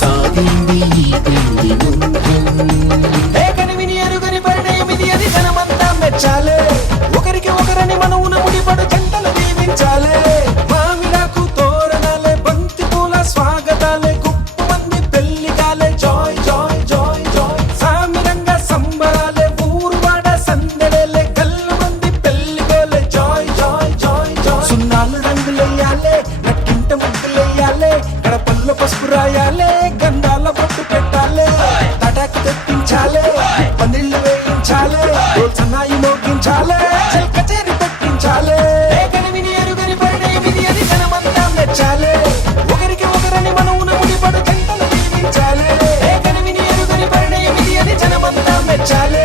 సాగింది ఈ పెళ్లి బంధం. కనివిని అరుగని పరిణయమిది అది జనమంతా మెచ్చాలే. ఒకరికి ఒకరని మనవున ముడిపడు జంటలు దీవించాలే. మామిడాకు తోరణాలే, బంతి పూల స్వాగతాలే, గుప్పు మంది పెళ్లిగాలే. జాయ్ జాయ్ జాయ్ జాయ్ సామిరంగా సంబరాలే, ఊరువాడ సందడేలే, గల్లు మంది పెళ్లిగోలే. జాయ్ జాయ్ జాయ్ జాయ్ సున్నాలు రంగులెయ్యాలే, నక్కింట ముగ్గులెయ్యాలే, గడపల్లో పసుపు రాయాలే, గంధాల బొట్టు పెట్టాలే, తటాకు తెప్పించాలే, పందిళ్ళు వేయించాలే, సన్నాయి మోగించాలే, కచేరి పెట్టించాలే. కనివిని ఎరుగని పరిణయమిది అది జనమంతా మెచ్చాలే. ఒకరికి ఒకరని మనవున ముడిపడు జంటలు దీవించాలే. కనివిని ఎరుగని పరిణయమిది అది జనమంతా మెచ్చాలే.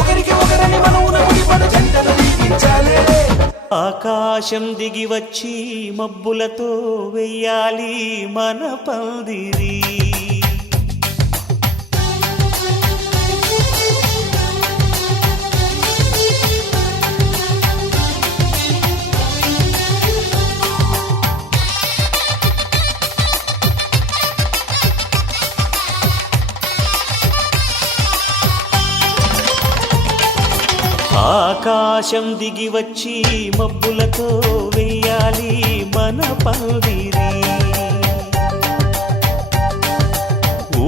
ఒకరికి ఒకరని మనవున ముడిపడు జంటలు దీవించాలే. ఆకాశం దిగి వచ్చి మబ్బులతో వెయ్యాలి మన పందిరి. ఆకాశం దిగి వచ్చి మబ్బులతో వెయ్యాలి మన పందిరి.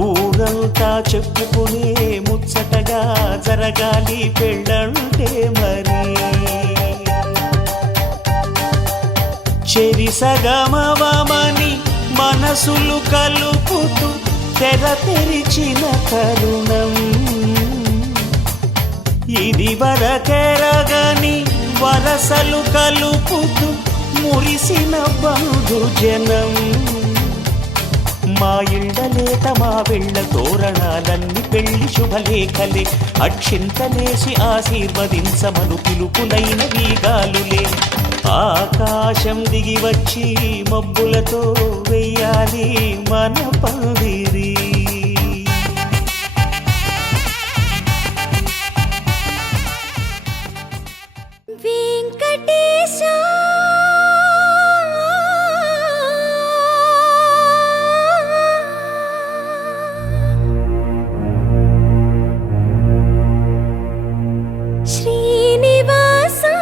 ఊరంతా చెప్పుకునే ముచ్చటగా జరగాలి పెళ్ళంటే మరి. చెరిసగమవమని మనసులు కలుపుతూ తెర తెరిచిన తరుణం ఇది. వరకెరగని వరసలు కలుపుతూ మురిసిన బంధుజనం. మా ఇళ్ళలేత మా వెళ్ళ తోరణాలన్నీ పెళ్లి శుభలేఖలే. అక్షింతలేసి ఆశీర్వదించమను పిలుపులైన వీగాలులే. ఆకాశం దిగి వచ్చి మబ్బులతో వెయ్యాలి మన పందిరి. వెంకటేశా శ్రీనివాసా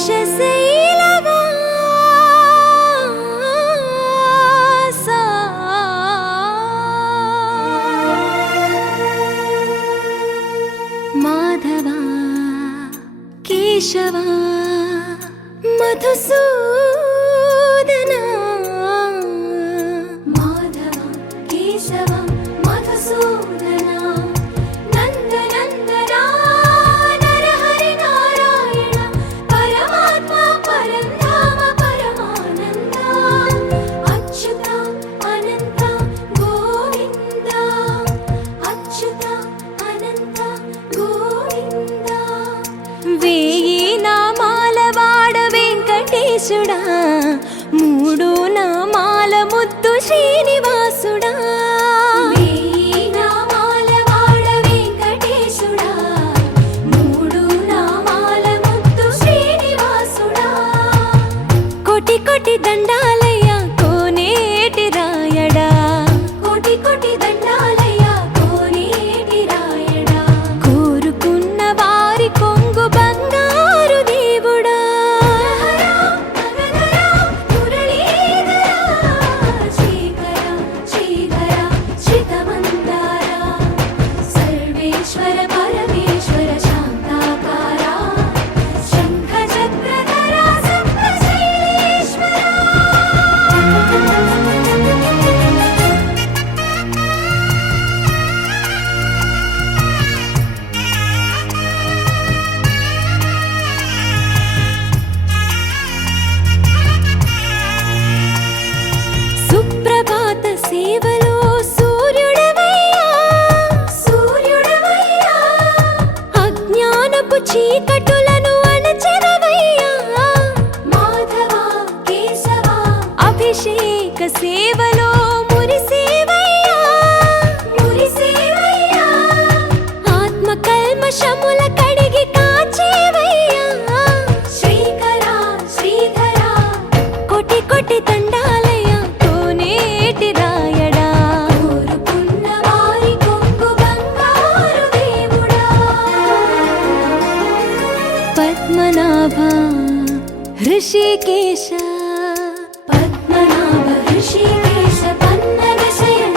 శేషశైలవా మాధవా కేశవా మధుసూదనా. మాధవా కేశవా మధుసూదనా నందనందనా నరహరి నారాయణ పరమాత్మ పరంధామ పరమానంద అచ్యుత అనంత గోవింద అచ్యుత అనంత గోవింద. వేయి నామాల వాడ వెంకటేశుడా, మూడు నామాల ముద్దు శ్రీనివాసుడా. వేయి నామాల వాడ వెంకటేశుడా, మూడు నామాల ముద్దు శ్రీనివాసుడా. కోటి కోటి దండాలయ్యా కోనేటి రాయడా, కోటి కోటి దండాలయ్యా కోనేటి రాయడా. కోరుకున్న వారి కొంగు బంగారు దేవుడా. ऋषिकेश पद्मनाभ ऋषिकेश पन्नग शयन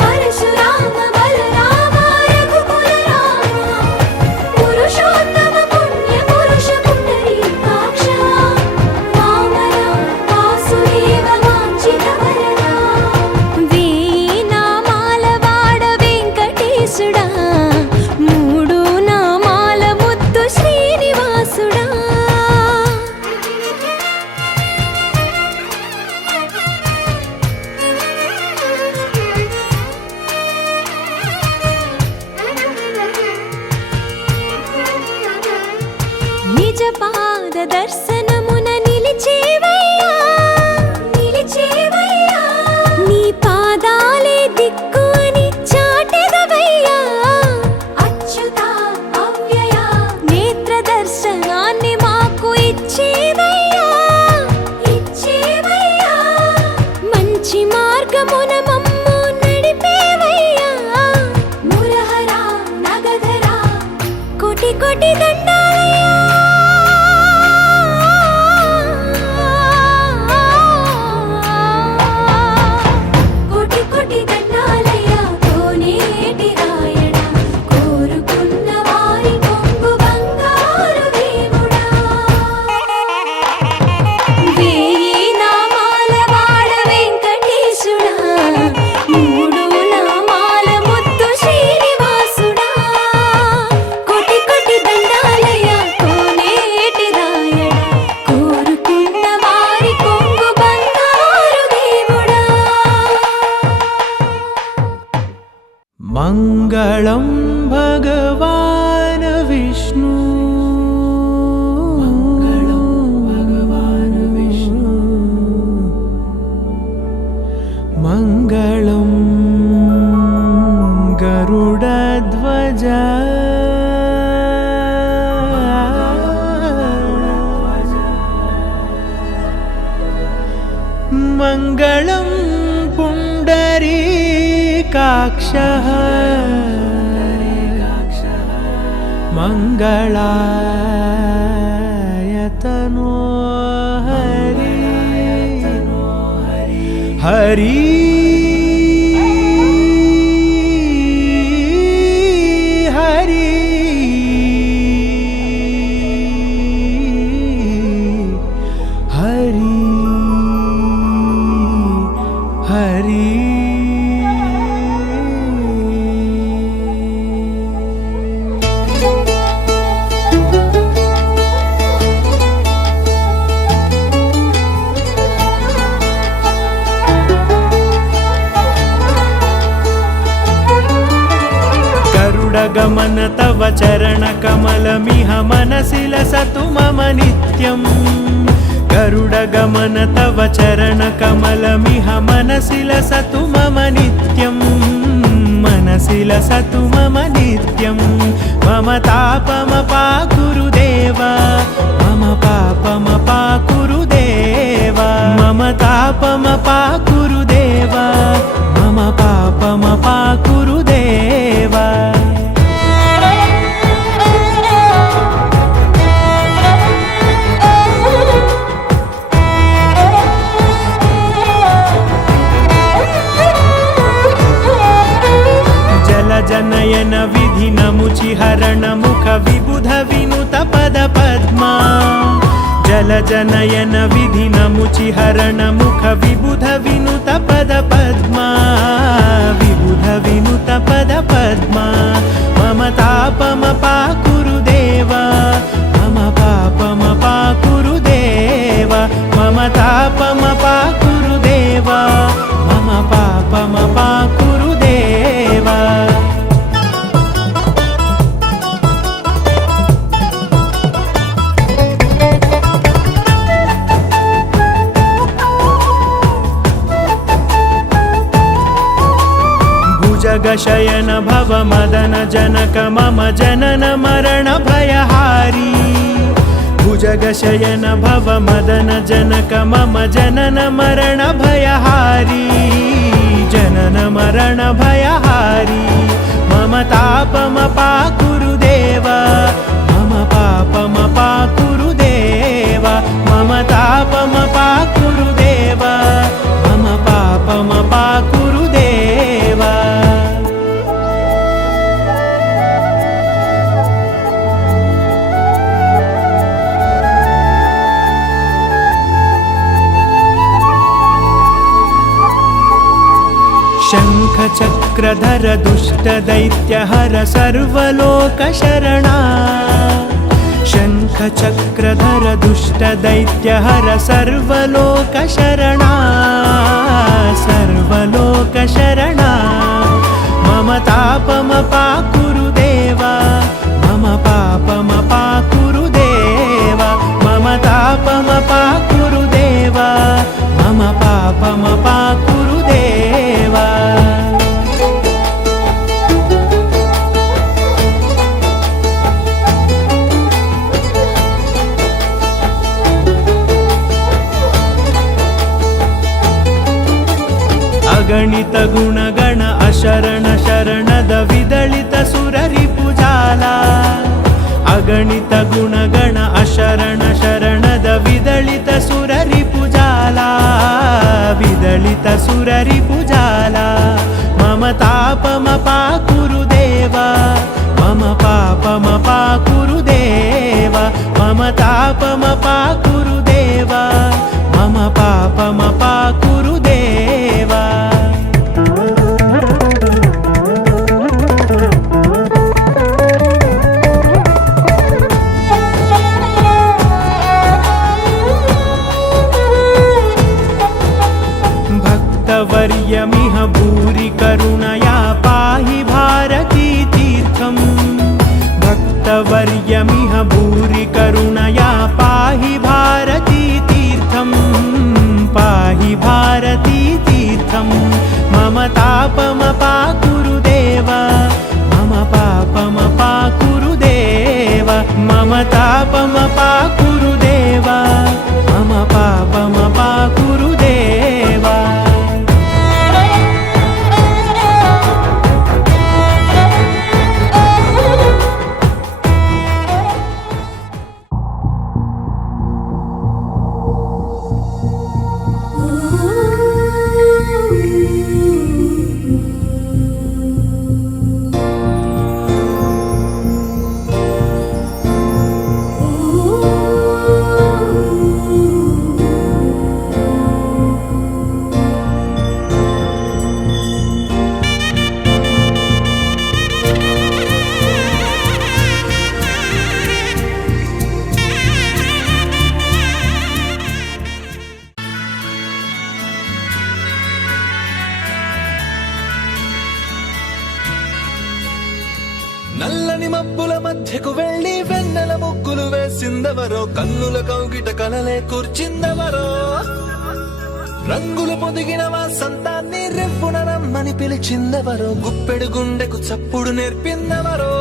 परशुराम बलराम रघुकुल राम पुरुषोत्तम पुण्य पुरुष पुंडरीकाक्ष वामन वासुदेव वाञ्छित वरदा वेయి నామాల వాడ వెంకటేశుడా మూడు నామాల ముద్దు శ్రీనివాసుడా నిజ పాద దర్శనమున నిలిచేవయ్యా నిలిచేవయ్యా నీ పాదాలే దిక్కు అని చాటెదవయ్యా అచ్యుత అవ్యయ నేత్ర దర్శనాన్ని మాకు ఇచ్చేవయ్యా ఇచ్చేవయ్యా మంచి మార్గమున మమ్ము నడిపేవయ్యా మురహర నగధర కోటి కోటి దండాలయ్యా కోటి కోటి దండాలయ్యా కోనేటి రాయణ కోరుకున్న వారి కొంగు బంగారు దేవుడా వేయి నామాల వాడ వెంకటేశుడా మూడు నామాల ముద్దు శ్రీనివాసుడా కోటి కోటి దండాలయ్యా కోనేటి రాయణ కోరుకున్న వారి కొంగు బంగారు దేవుడా మంగళం భగవాన్ విష్ణు మంగళం భగవాన్ విష్ణు మంగళం గరుడధ్వజ మంగళం పుండరీకాక్షః మంగళాయతనో హరి హరి హరి హరి హరి गरुडगमन तव चरणकमलमिह मनसि लसतु मम नित्यम् गरुडगमन तव चरणकमलमिह मनसि लसतु मम नित्यम् मनसि लसतु मम नित्यम् मम तापमपाकुरुदेव मम पापमपाकुरुदेव मम तापमपाकुरुदेव मम पापमपाकुरुदेव जनयन विधि नमुचिहरण मुख विबुध विनुत पद पद्मा जल जनयन विधि नमुचिहरण मुख विबुध विनुत पद पद्मा विबुध विनुत पद पद्मा मम तापमपाकुरुदेव मम पापमपाकुरुदेव मम तापमपाकुरुदेव मम पापमपाकुरुदेव जगशयन भव मदन जनक मम जनन मरण भयहारी भुजगशयन भव मदन जनक मम जनन मरण भयहारी जनन मरण भयहारी मम तापमपाकुरुदेव मम पापमपाकुरुदेव शङ्खचक्रधर दुष्टदैत्यहर सर्वलोकशरणा शङ्खचक्रधर दुष्टदैत्यहर सर्वलोकशरणा सर्वलोकशरणा मम तापमपाकुरु देवा मम पापमपाकुरु देवा मम तापमपाकुरु देवा मम पापमपाकुरु देवा अगणित गुणगण अशरण शरणद विदलित सुररिपुजाला अगणित गुणगण अशरण शरणद विदलित सुररिपुजाला विदलित सुररिपुजाला मम तापमपाकुरु देवा मम पापमपाकुरु देवा मम तापमपाकुरु देवा मम पापमपाकुरु देवा भक्तवर्यमिह भूरि करुणया पाहि भारती तीर्थम् भक्तवर्यमिह भूरि करुणया पाहि भारती तीर्थम् पाहि भारती तीर्थम् मम तापमपाकुरु देवा मम पापमपाकुरु देवा मम तापमपाकुरु देवा मम पापमपाकुरु देवा నల్లని మబ్బుల మధ్యకు వెళ్ళి వెన్నెల ముగ్గులు వేసిందెవరో కన్నుల కౌగిట కలలే కూర్చిందెవరో రంగులు పొదిగిన వాసంతాన్ని రెప్పున రమ్మని పిలిచిందెవరో గుప్పెడు గుండెకు చప్పుడు నేర్పిందెవరో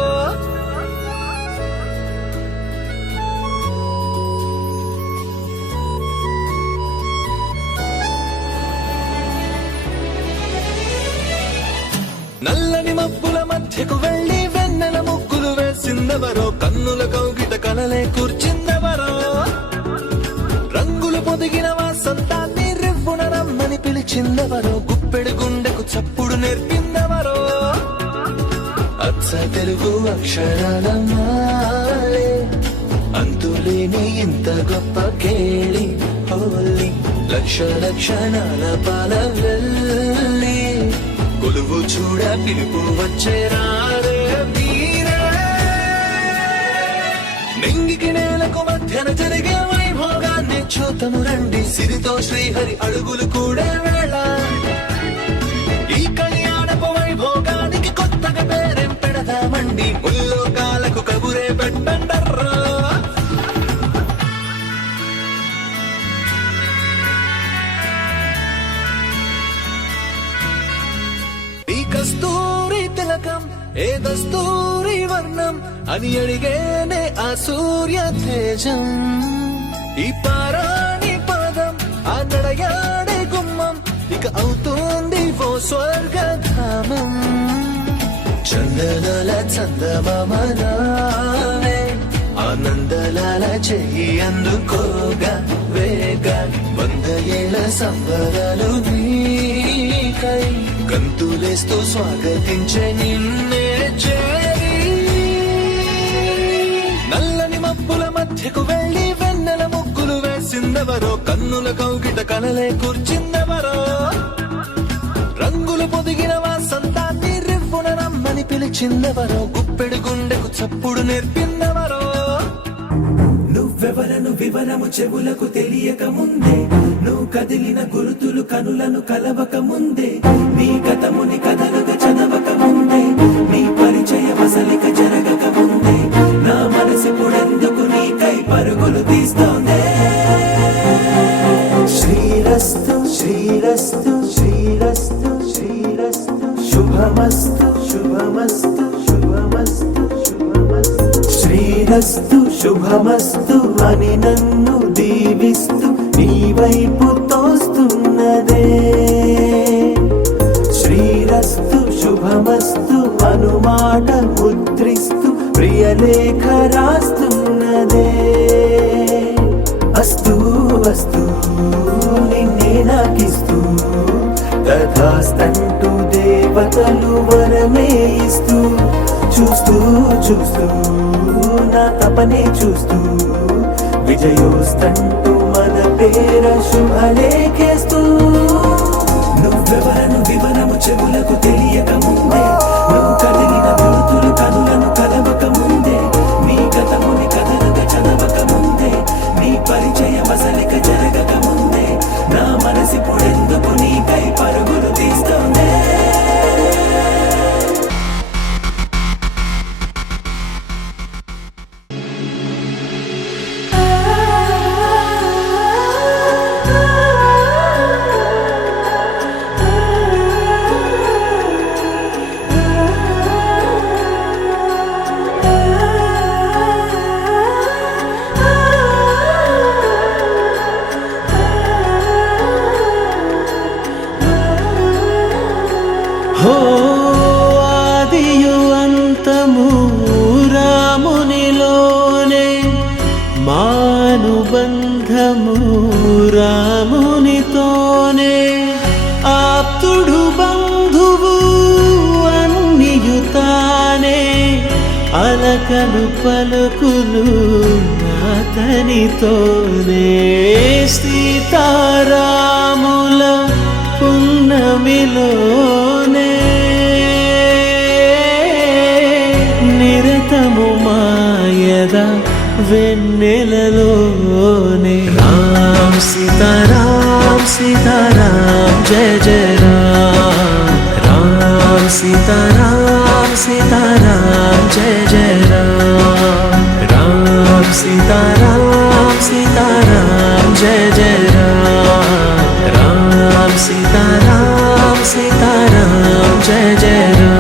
నల్లని మబ్బుల మధ్యకు వెళ్ళి వెన్నెల ముగ్గులు వేసిందెవరో కన్నుల కౌగిట కలలే కూర్చిందెవరో రంగులు పొదిగిన వాసంతాన్ని రివ్వున రమ్మని పిలిచిందెవరో గుప్పెడు గుండెకు చప్పుడు నేర్పిందెవరో అచ్చ తెలుగు అక్షరాల మాలే అంతులేని ఇంత గొప్ప కేళి హోలీ లక్ష లక్షణాల పాల వెళ్ళి కొలువు చూడ పిలుపు వచ్చేరారే మీరే నింగికి నేలకు మధ్యన జరిగే వైభోగాన్ని చూతము రండి సిరితో శ్రీహరి అడుగులు కూడా వేళ ఈ కళ్యాణపు వైభోగానికి కొత్తగా పేరేం పెడదామండి ముల్లోకాలకు కబురే పెట్టండర్రా కస్తూరి తిలకం ఏ దస్తూరి వర్ణం అని అడిగేనే ఆ సూర్య తేజం ఈ పారాణి పాదం ఆ నడయాడే గుమ్మం ఇక అవుతోంది ఓ స్వర్గధామం చందనాల చందమామనావే ఆనందలాల చెయ్యి అందుకోగా వేగ 100 ఏళ్ల సంబరాలు నీకై గంతులేస్తూ స్వాగతించే నిన్నే చేరి నల్లని మబ్బుల మధ్యకు వెళ్ళి వెన్నెల ముగ్గులు వేసిందెవరో కన్నుల కౌగిట కలలే కూర్చిందెవరో రంగులు పొదిగిన వాసంతాన్ని అని పిలిచిందెవరో, గుప్పెడు గుండెకు చప్పుడు నేర్పిందెవరో. నువ్వెవరను వివరము చెవులకు తెలియక ముందే, నువ్వు కదిలిన గురుతులు కనులను కలవక ముందే, నీ గతముని కథలుగా చదవక ముందే, నీ పరిచయ వసలిక జరగక ముందే, నా మనసిప్పుడెందుకు నీకై పరుగులు తీస్తోందే. శ్రీరస్తు శ్రీరస్తు శ్రీరస్తు శ్రీరస్తు శుభమస్తు శుభమస్తు శుభమస్తు శుభమస్తు. శ్రీరస్తు శుభమస్తు అని నన్ను దీవిస్తూ నీ వైపు తోస్తున్నదే. శ్రీరస్తు శుభమస్తు అనుమాట ముద్రిస్తూ ప్రియలేఖ రాస్తున్నదే. అస్తు అస్తు నిన్నే నాకిస్తూ, తథాస్తంటూ దేవతలు వరమే ఇస్తూ, చూస్తూ చూస్తూ నా తపనే చూస్తూ, విజయోస్తంటూ మన పేర శుభలేఖేస్తూ. నువ్వెవరను వివరము చెవులకు తెలియక ముందే, నువ్వు కదిలిన గుర్తులు కనులను కలవక ముందే, నీ గతముని కథలుగా చదవక ముందే, నీ పరిచయ వసలిక జరగక ముందే, నా మనసిప్పుడెందుకు నీకై పరుగులు తీస్తోందే. హో ఆదియు అంతము రామునిలోనే, మానుబంధము రామునితోనే, ఆప్తుడు బంధువు అన్నియుతానే, అలకలు పలుకులు అతనితోనే. సీతారాముల పున్నమిలోనే, నిరతము మాయద వెన్నెలలోనే. రామ్ సీతారాం సీతారాం జయ జయ రామ్, రామ్ సీతారాం సీతారాం జయ జయ రామ్, రామ్ సీతారాం సీతారాం జయ జయ రామ్, రామ్ సీతారాం సీతారాం జయ జయ రామ్.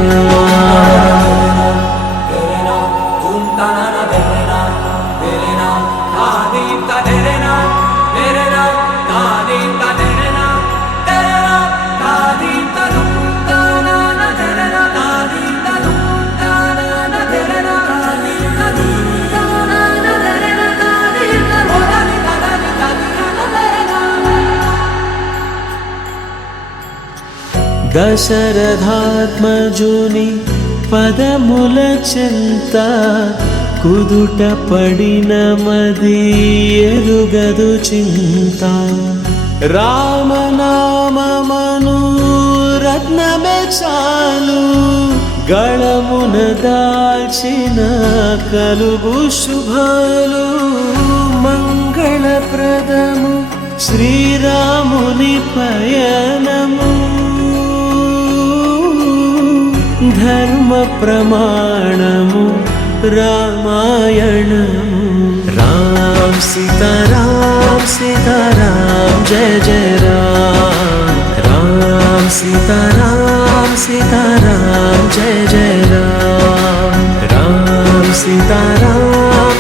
దశరథాత్మజుని పదముల చెంత, కుదుట పడిన మది ఎరుగదు చింత. రామనామమను రత్నమే చాలు, గళమున దాల్చిన కలుగు శుభాలు. మంగళప్రదము శ్రీరాముని పయనము, ధర్మ ప్రమాణము రామాయణము. రామ్ సీతారాం సీతారాం జయ జయ రామ్, రామ్ సీతారాం సీతారాం జయ జయ రామ్, రామ్ సీతారాం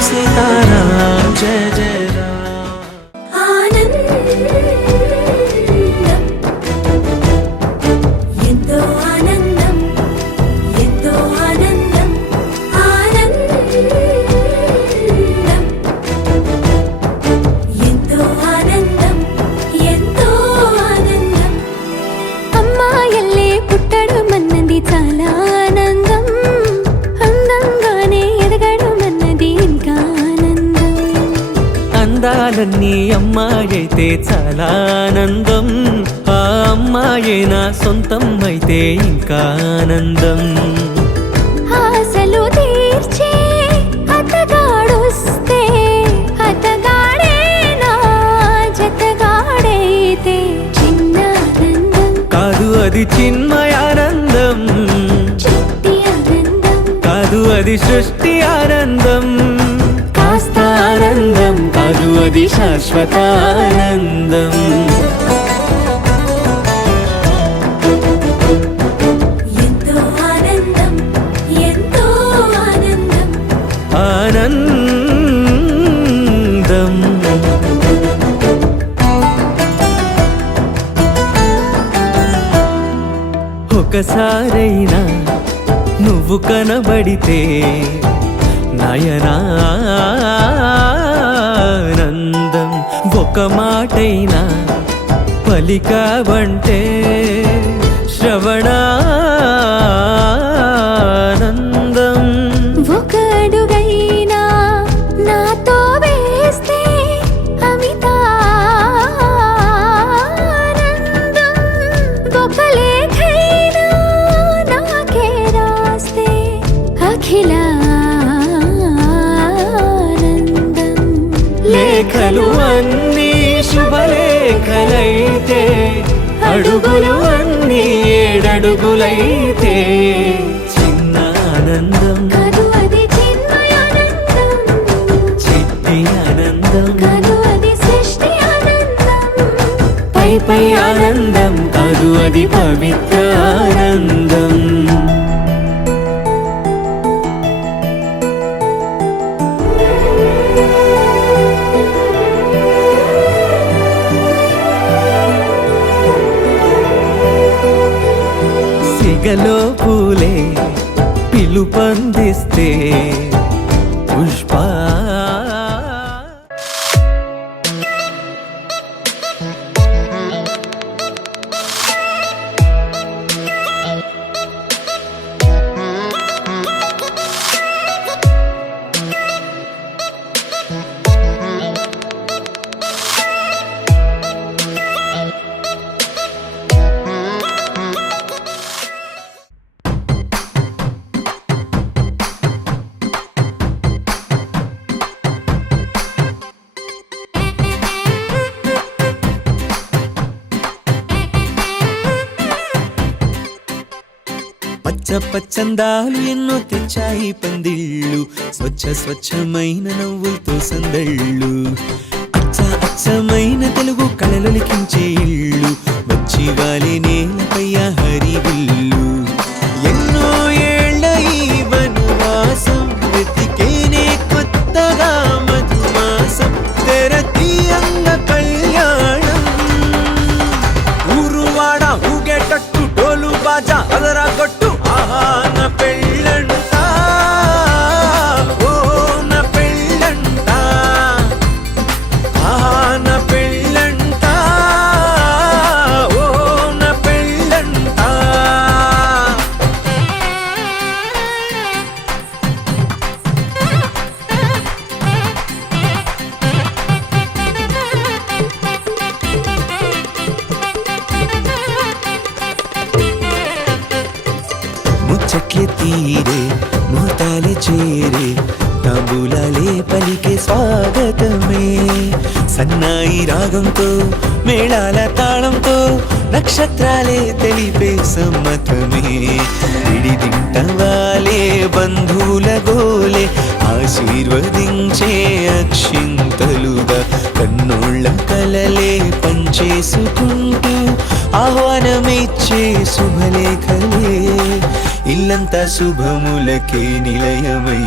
సీతారాం జయ జయ రామ్. ఆనందం ఎంతో ఆనందం, ఎంతో ఆనందం, ఆనందం ఎంతో ఆనందం, ఎంతో ఆనందం. అమ్మాయల్లే పుట్టడు మన్నది చాలా ఆనందం, అందంగానే ఎదగడు మన్నది ఇంకా ఆనందం. అందాలన్నీ అమ్మాయైతే చాలా ఆనందం, ఆ అమ్మాయే నా సొంతం అయితే ఇంకా ఆనందం. అది చిన్మయానందం, చిట్టి ఆనందం కాదు అది సృష్టి ఆనందం, కాస్త ఆనందం కాదు అది శాశ్వతానందం. ఎంతో ఆనందం ఎంతో ఆనందం ఆనందం. ఒకసారైనా నువ్వు కనబడితే నయనానందం, ఒక మాటైనా పలికావంటే శ్రవణానందం. ఒక అడుగైనా నాతో వేస్తే అమితానందం, ఒక లేఖైనా నాకే రాస్తే అఖిలానందం. లేఖలు అన్నీ శుభలేఖలైతే, అడుగులు అన్నీ ఏడడుగులైతే చిన్న ఆనందం, కాదు అది చిన్మయానందం, చిట్టి ఆనందం, కాదు అది సృష్టి ఆనందం. పై పై ఆనందం కాదు అది పవిత్ర ఆనందం. సిగలో పూలే పిలుపందిస్తే పుష్ప పచ్చ పచ్చందాలు ఎన్నో తెచ్చాయి పందిళ్ళు, స్వచ్ఛ స్వచ్ఛమైన నవ్వులతో సందళ్ళు, అచ్చ అచ్చమైన తెలుగు కళలొలికించే ఇళ్ళు, వచ్చి వాలి నేలపై హరివిల్లు. ఎన్నో ఏళ్ళ ఈ వనవాసం వెతికేనే కొత్తగా మధుమాసం, తెరతీయంగ కళ్యాణం. ఊరువాడ ఊగేటట్టు డోలు బాజా అదరా కొట్టు, ఆహా నా పెళ్ళంట, ఓ నా పెళ్ళంట, ఆహా నా పెళ్ళంట, ఓ నా పెళ్ళంట. ముచ్చట్లే తీరే ముహూర్తాలే చేరే, తాంబూలాలే పలికే స్వాగతమే, సన్నాయి రాగంతో మేళాల తాళంతో నక్షత్రాలే తెలిపే సమ్మతమే. విడిదింటవాలే బంధువుల గోలే ఆశీర్వదించే అక్షింతలుగా, కన్నోళ్ళ కలలే పంచేసుకుంటూ ఆహ్వానమిచ్చే శుభలేఖలే, ఇల్లంతా శుభములకే నిలయమై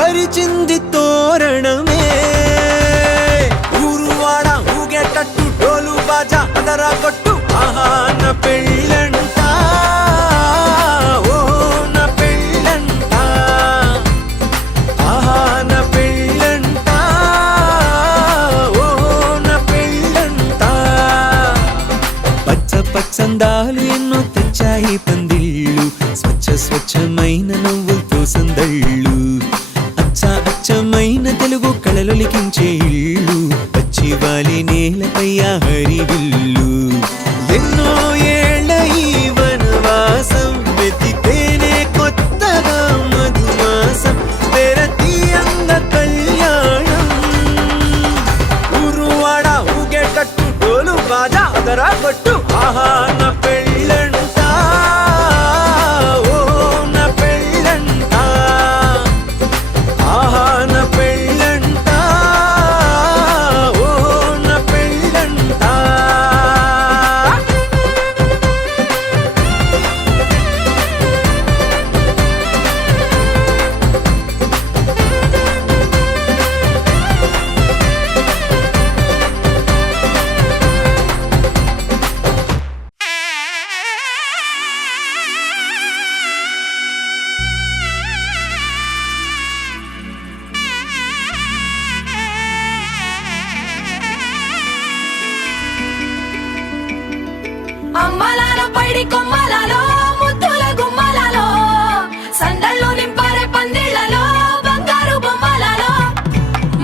పరిచింది తోరణమే. ఊరువాడ ఊగేటట్టు డోలు బాజా అదరా కొట్టు, ఆహా నా పెళ్ళంట, ఓ నా పెళ్ళంట, ఆహా నా పెళ్ళంట, ఓ నా పెళ్ళంట. పచ్చ పచ్చందాలు ఎన్నో తెచ్చాయి పందిళ్ళు, స్వచ్ఛ స్వచ్ఛమైన నవ్వులతో సందళ్ళు, అచ్చ అచ్చమైన తెలుగు కళలొలికించే ఇళ్ళు, వచ్చి వాలి నేలపై హరివిల్లు. ఎన్నో ఏళ్ళ ఈ వనవాసం వెతికేనే కొత్తగా మధుమాసం, తెరతీయంగ కళ్యాణం. ఊరువాడ ఊగేటట్టు డోలు బాజా అదరా కొట్టు, ఆహా నా పెళ్ళంట, సందళ్ళు నింపారే పందిళ్లలో బంగారు బొమ్మలలో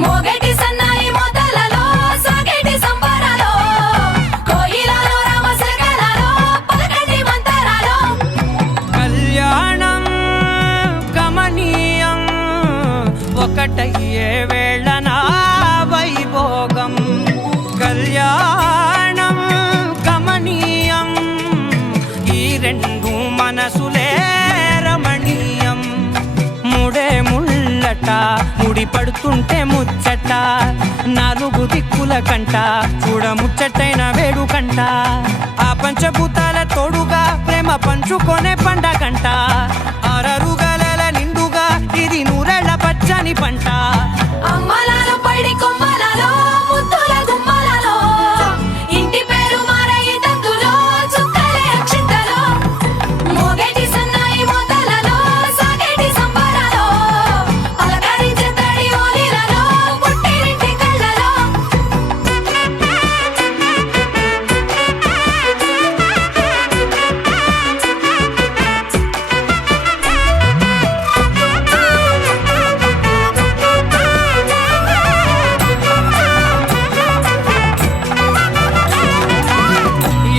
మోగేటి సన్నాయి మోతలలో సాగేటి సంబరాలో కోయిలలో రామశకలలో పలకటి మంతరాలో కళ్యాణం గమనీయం ఒకటయ్యే వేళ నా వైభోగం కళ్యాణం గమనీయం ఈ రెండు మనసులే రమణీయం ముడే ముళ్ళట ముడి పడుతుంటే ముచ్చట నాలుగు దిక్కుల కంట చూడ ముచ్చటైన వేడుకంట ఆ పంచభూతాల తోడుగా ప్రేమ పంచుకొనే పండగంట ఆరరుగల నిండుగా ఇది నూరెళ్ళ పచ్చని పంట అమ్మలాలో పడి కొమ్మలలో ముద్దుల గుమ్మలలో ఇంటి పేరు మారయి తందులో చుక్కలే అక్షింతలో మోగేటి సన్నాయి మోతలలో సాగేటి సంబరాలో పలకరించే తడి ఓలిలలో పుట్టినింటి కళ్ళలో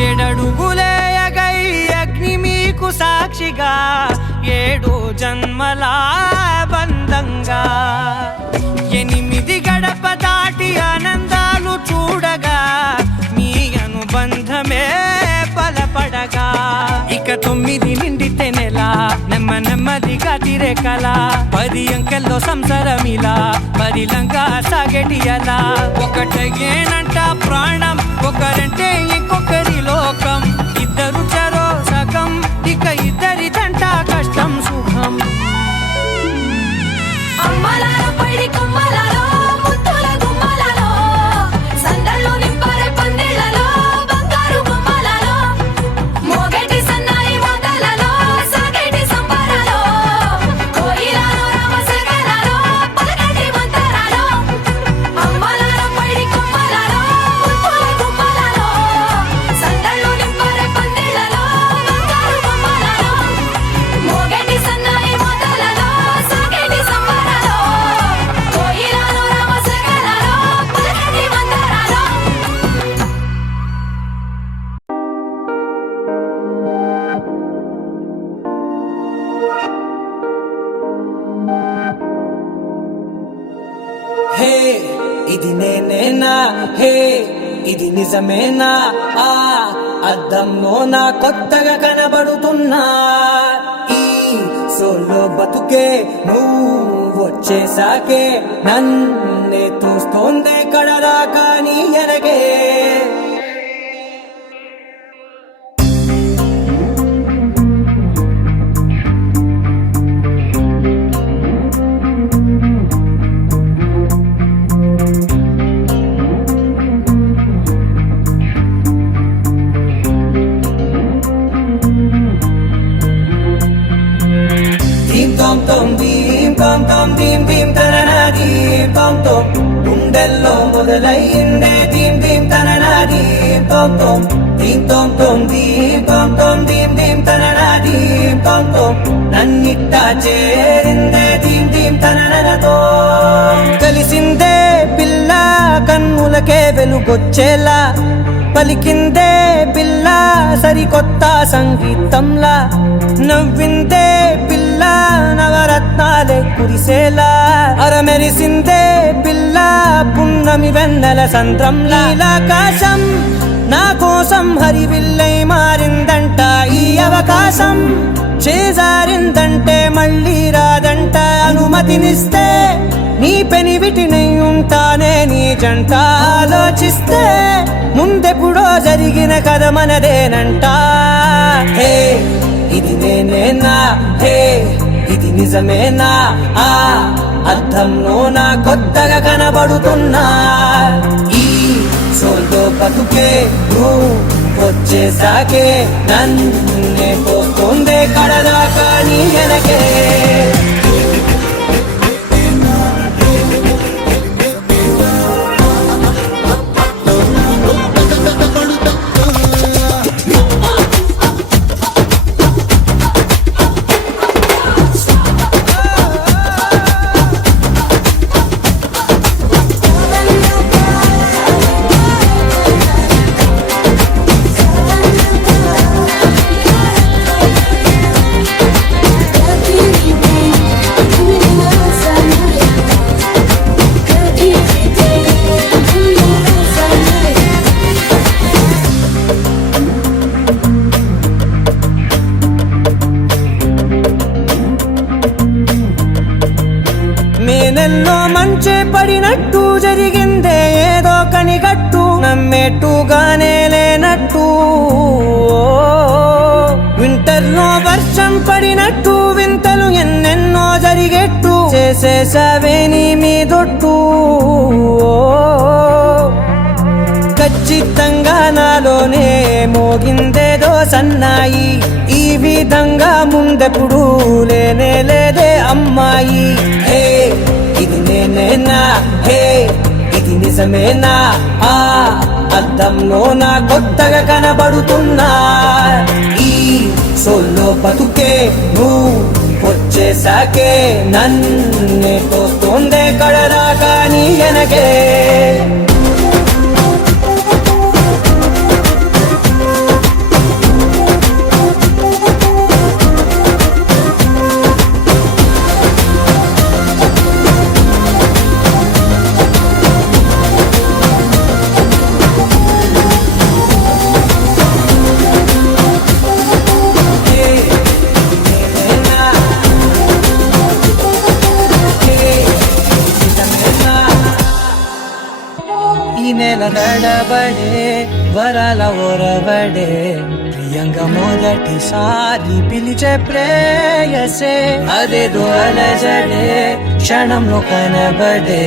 ఏడడుగులే ఎగై అగ్ని మీకు సాక్షిగా ఏడు జన్మల బంధంగా ఎనిమిది గడప దాటి ఆనందాలు చూడగా మీ అనుబంధమే బలపడగా ఇక 9 నిండితే నెల నెమ్మదిగా తిరే కల 10 అంకెల్లో సంసారమిలా 10 లంగా సాగేటి అలా ఒకటేనంట ప్రాణం ఒకరంటే ఇంకొకరి లోకం ఇద్దరు చరో సగం ఇక ఇద్దరిదంట కష్టం సుఖం అమ్మలాలో పడి కొమ్మలలో ముద్దుల గుమ్మలలో సందళ్ళు నింపారే పందిళ్లలో బంగారు బొమ్మలలో మోగేటి సన్నాయి మోతలలో సాగేటి సంబరాలో కోయిలలో రామశకలలో పలకటి మంతరాలో అమ్మలాలో పడి కొమ్మలలో ముద్దుల గుమ్మలలో సందళ్ళు నింపారే పందిళ్లలో బంగారు బొమ్మలలో మోగేటి సన్నాయి మోతలలో సాగేటి సంబరాలో కోయిలలో రామశకలలో పలకటి మంతరాలో హే ఇది నేనేనా హే ఇది నిజమేనా ఆ అద్దంలో నా కొత్తగా కనబడుతున్నా ఈ సోలో బతుకే నువ్వు వచ్చేసాకే నన్నే తోస్తోందే కడదాకా నీ ఎనగే దీం తననా దీం తోం తోం గుండెల్లో మొదలయ్యిందే దీం తననా దీం తోం తోం దీం తోం తోం దీం తననా దీం తోం తోం నన్నిట్టా చేరిందే దీం తననతో కలిసిందే పిల్ల కన్నులకే వెలుగొచ్చేలా పలికిందే పిల్ల సరికొత్త సంగీతంలా నవ్విందే పిల్ల నవరత్నాలే కురిసేలా అరమెరిసిందే పిల్ల పున్నమి వెన్నెల సంద్రంలా ఆకాశం నా కోసం హరివిల్లై మారిందంట ఈ అవకాశం చేజారిందంటే మళ్ళీ రాదంట అనుమతినిస్తే నీ పెనివిటినై ఉంటానే నీ జంట ఆలోచిస్తే ముందెప్పుడో జరిగిన కథ మనదేనంట హే ఇది నేనేనా హే ఇది నిజమేనా ఆ అద్దంలో నా కొత్తగా కనబడుతున్నా ఈ సోలో బతుకే నువ్వు వచ్చేసాకే నన్నే పోతుందే కడదాకా నీ వెనకే పడేట్టుగానే లేనట్టు వింటర్లో వర్షం పడినట్టు వింతలు ఎన్నెన్నో జరిగేట్టు చేసేసావే నీ మీదొట్టు ఖచ్చితంగా నాలోనే మోగిందేదో సన్నాయి ఈ విధంగా ముందెప్పుడు లేనే లేదే అమ్మాయి హే ఇది నేనేనా హే ఇది నిజమేనా ఆ అద్దంలో నా కొత్తగా కనబడుతున్నా ఈ సోల్లో బతుకే నువ్వు వచ్చేసాకే నన్నే తోస్తోందే కడరా కానీ ఎనకే నడబడే వరాల ఒరబడే ప్రియంగా మొదటిసారి పిలిచే ప్రేయసే అదేదో అలజడే క్షణంలో కనబడే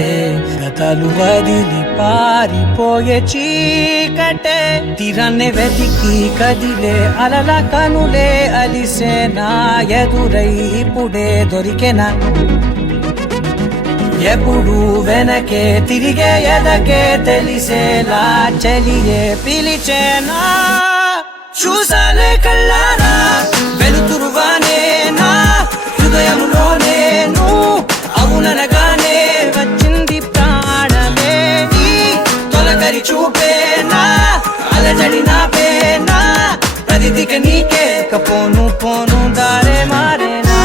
గతాలు వదిలి పారిపోయే చీకటే తీరాన్ని వెతికి కదిలే అలల కనులే అలిసే నా ఎదురై ఇప్పుడే దొరికెనా ఎప్పుడు వెనకే తిరిగే ఎదకే తెలిసేలా చెలియే పిలిచేనా చూసాలే కళ్ళారా వెలుతురువానే నా హృదయంలోనే నువ్వు అవుననగానే వచ్చింది ప్రాణమే నీ తొలకరి చూపేనా అలజడి నాపేనా ప్రతిదిక నీకే పోను పోను దారే మారేనా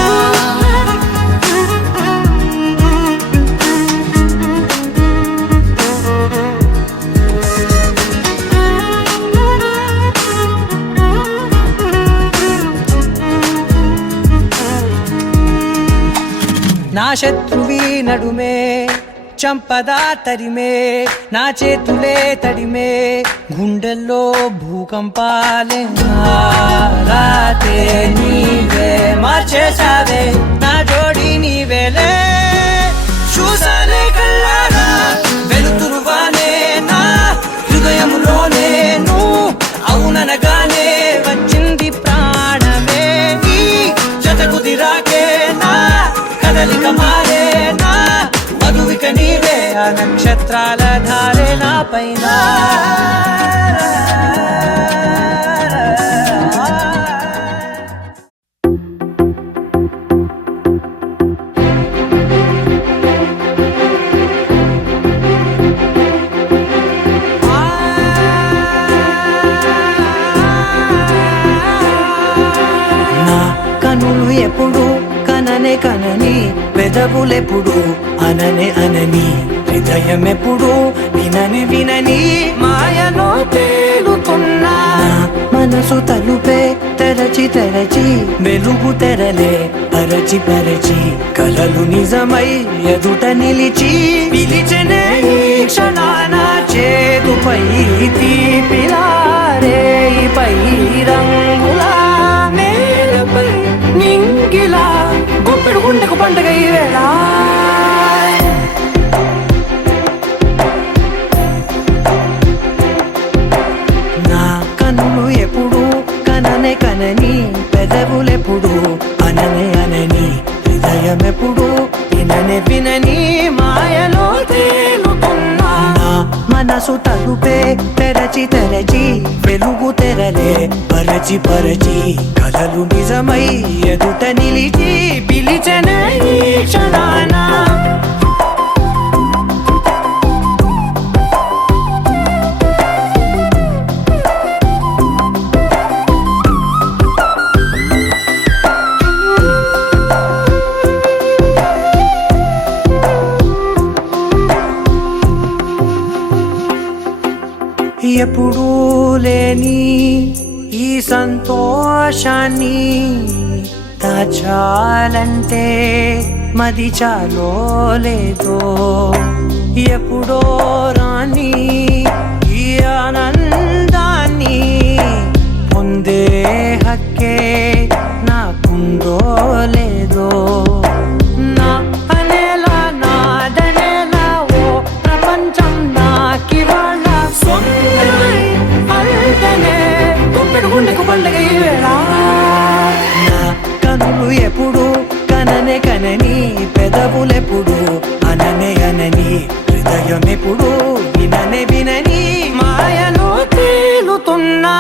నా శత్రువి నడుమే చంపదా తరిమే నా చేతులే తడిమే గుండెల్లో భూకంపాలే రాతే నీవే మార్చేసావే నా జోడి నీవేలే చూసాలే కళ్ళారా వెలుతురువానే నా హృదయంలోనే నువ్వు అవుననగానే వచ్చింది ప్రాణమే నీ జతకు దిరాకే నా కదలిక మారేనా మధువిక నీవే ఆ నక్షత్రాల ధారే నా పైన నా కనులు ఎప్పుడు కననే కనని పెదవులెప్పుడు అననే అనని హృదయం ఎప్పుడు వినని వినని మాయలో తేలుతున్నా మనసు తలుపే తెరచి తెరచి వెలుగు తెరలే పరచి పరచి కలలు నిజమై ఎదుట నిలిచి పిలిచెనే ఈ క్షణాన చేతుపై తీపిలారే పై రంగులా నేలపై నింగిలా గుప్పెడు గుండెకు పండగ ఈ వేళ నా కన్నులు ఎప్పుడు కననే కనని పెదవులెప్పుడు అననే అనని హృదయం ఎప్పుడు విననే వినని మాయలో తేలుతున్నా నా మనసు తలుపే తెరచి తెరచి వెలుగు తెరలే పరచి పరచి కలలు నిజమై ఎదుట నిలిచి పిలిచెనే ఈ క్షణాన ఎప్పుడూ లేని ఈ సంతోషాన్ని దాచాలంటే మది చాలో లేదో ఎప్పుడో రాని ఈ ఆనంద పొందే హక్కే నాకుందో లేదో నా అనేలా నాదనేలా ఓ ప్రపంచం నాకివాళ్ళ సొంతమై అల్టనే గుప్పెడు గుండెకు పండగ ఈ వేళ నా కనులు ఎప్పుడు కననే కనని పెదవులెప్పుడు అననే అనని హృదయం ఎప్పుడు విననే వినని మాయలో తేలుతున్నా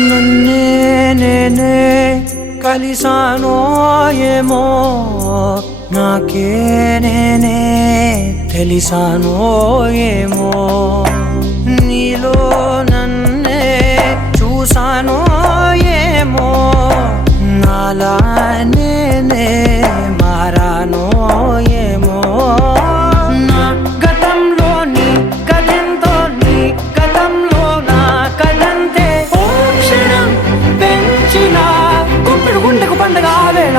నన్నే నేనే కలిసానో ఏమో నాకే నేనే తెలిసానో ఏమో నీలో నన్నే చూసానో ఏమో నాలా నేనే మారానో ఏమో నా గతంలోని కథంతో నీ గతంలో నా కథంతే ఓ క్షణం పెంచిన గుప్పెడు గుండెకు పండగ వేళ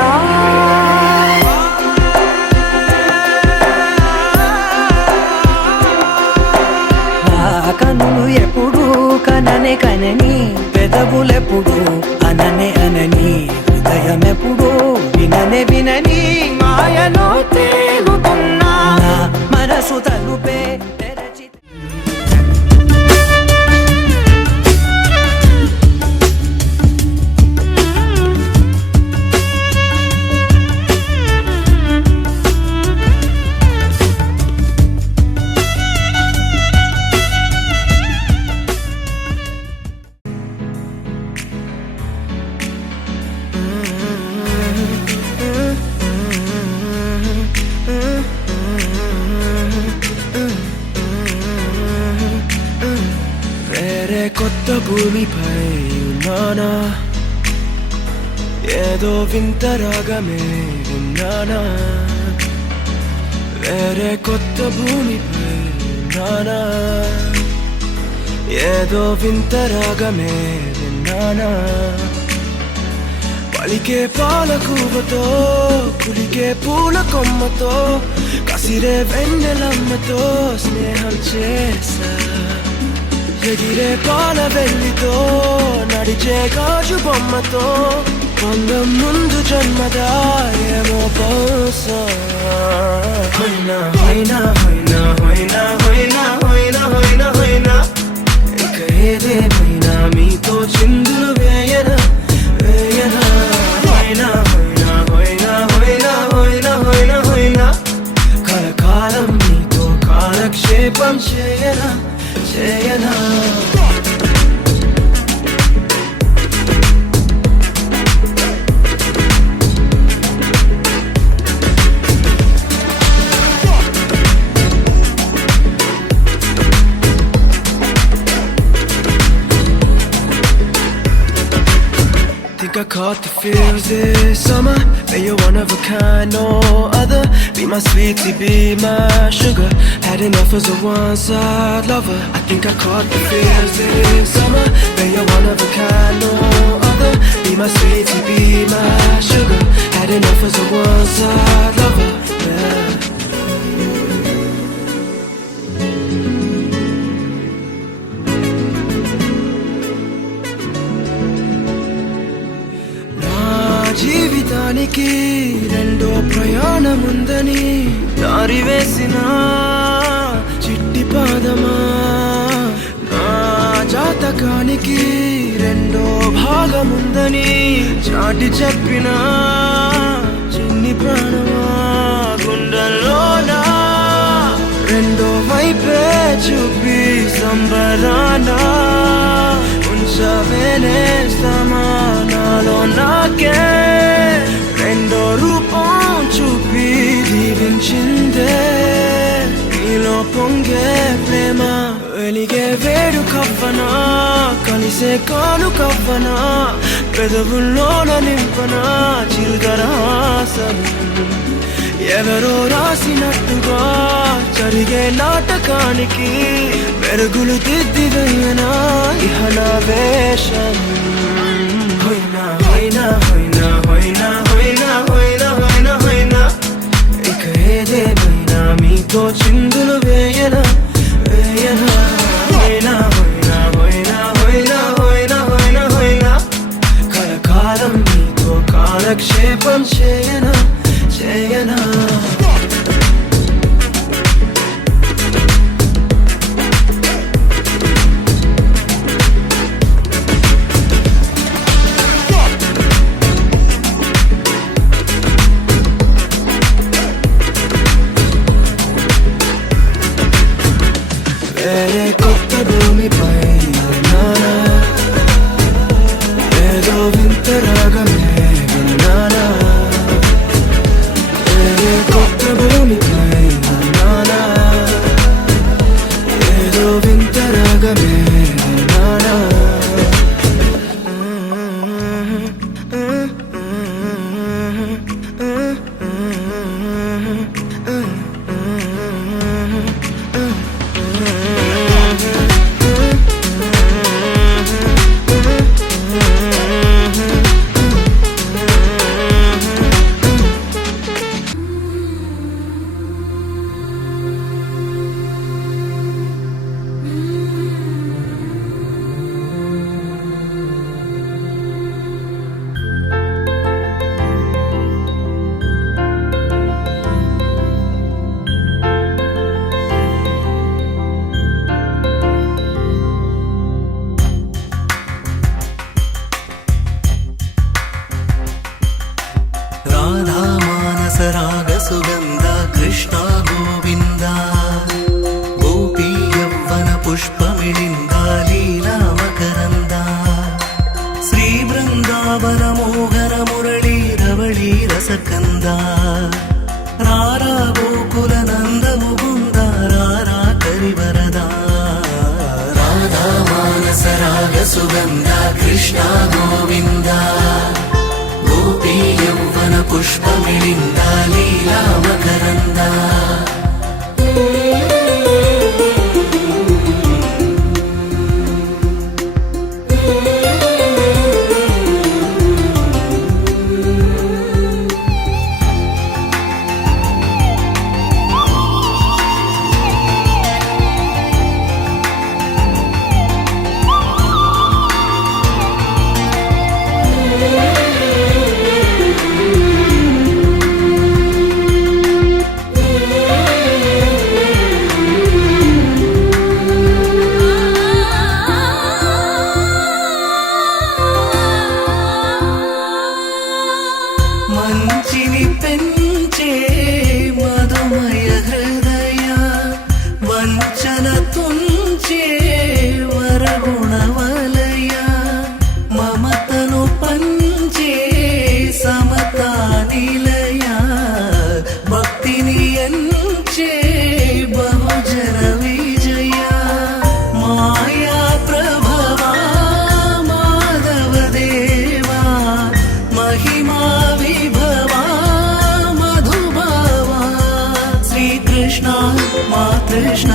నా కనులు ఎప్పుడు కననే కనని పెదవులెప్పుడు అననే అనని హృదయం ఎప్పుడు విననే వినని మాయలో తేలుతున్నా నా మనసు తలుపే తెరచి వేరే కొత్త భూమిపై ఉన్నానా ఏదో వింత రాగమే విన్నానా వేరే కొత్త భూమిపై ఉన్నానా ఏదో వింత రాగమే విన్నానా పలికే పాలకూవతో కులికే పూల కొమ్మతో కసిరే వెన్నెలమ్మతో స్నేహం చేసా ఎగిరే పాల వెల్లితో నడిచే గాజు బొమ్మతో అందం ముందు జన్మదా ఏమో బహుశా హైనా హైనా హైనా హైనా హైనా హైనా హైనా హైనా ఇక ఏదేమైనా మీతో చిందులు వేయనా వేయనా హైనా హైనా హైనా హైనా హైనా హైనా హైనా కలకాలం మీతో కాలక్షేపం చేయనా చేయనా Think I caught the feels this summer. But you're one of a kind, no other. Be my sweetie, be my sugar. Had enough as a one-side lover. I think I caught the feels this summer. But you're one of a kind, no other. Be my sweetie, be my sugar. Had enough as a one-side lover. Yeah. జీవితానికి రెండో ప్రయాణముందని దారి వేసిన చిట్టి పాదమా నా జాతకానికి రెండో భాగముందని చాటి చెప్పిన చిన్ని ప్రాణమా గుండెల్లోనా రెండో వైపే చూపి సంబరానా ఉంచవేనేస్తామా నాలో నాకే రెండో రూపం చూపి దీవించిందే నీలో పొంగే ప్రేమ కరిగే వేడు కవ్వనా కలిసే కాను కవ్వనా పెదవుల్లోన నింపనా చిరుదరాసం ఎవరో రాసినట్టుగా జరిగే నాటకానికి మెరుగులు దిద్దివయ్యనా ఇహనా వేషం హొయ్నా హొయ్నా హొయ్నా హొయ్నా హొయ్నా హొయ్నా హొయ్నా హొయ్నా ఇక ఏదేమైనా మీతో చిందులు వేయనా వేయనా హొయ్నా హొయ్నా హొయ్నా హొయ్నా హొయ్నా హొయ్నా హొయ్నా కలకాలం మీతో కాలక్షేపం చేయనా చేయనా వేరే కొత్త భూమిపై నానా ఏదో వింత రాగమే విన్నానా వేరే కొత్త భూమిపై నానా ఏదో వింత రాగమే విన్నానా రాధా మానస రాగ సుగంధ కృష్ణ గోవింద గోపీ యవ్వన పుష్పమిళింద లీలా మకరంద శ్రీ బృందావన మోహన మురళీ రవళీ రసకంద రారా గోకుల నంద ముకుంద రారా కరివరద రాధా మానస రాగ సుగంధ కృష్ణ గోవింద గోపీ యవ్వన పుష్పమిళింద లీలా మకరంద మంచిని పెంచే మధుమయ హృదయ వంచన తుంచే వరగుణవలయ మమతను పంచే సమతా నిలయ భక్తిని ఎంచే బహుజన విజయ మాయా ప్రభవా మాధవ దేవా మహిమా విభవా మధుభావా శ్రీకృష్ణ మా కృష్ణ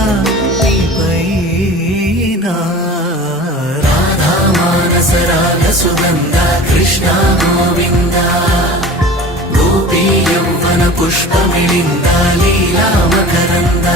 నీపైనా రాధా మానస రాగ సుగంధ కృష్ణ గోవింద గోపీ యవ్వన పుష్పమిళింద లీలా మకరంద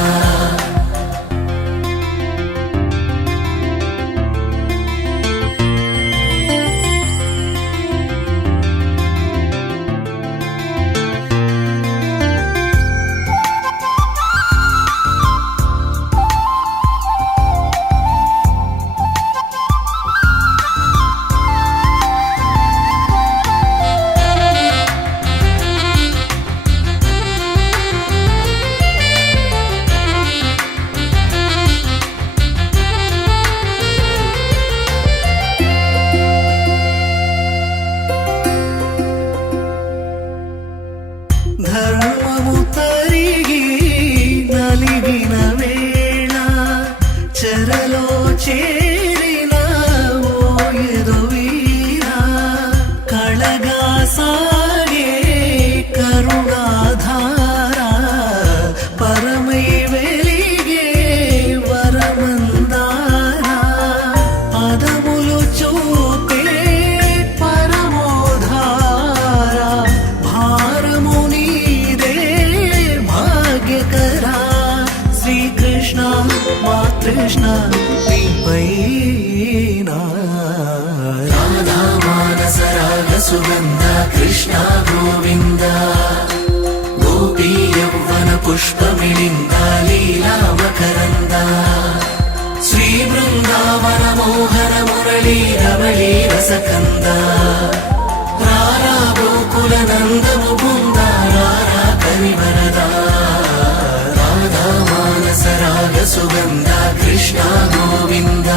మానసరాగ సుగంధ కృష్ణ గోవింద గోపీ యౌవన పుష్పమిళింద లీలా మకరంద శ్రీ బృందావన మోహన మురళీ రమళీ రసకంద రారా గోకుల నందము బృంద రారా కరివరద రాధా మానసరాగ సుగంధ కృష్ణ గోవింద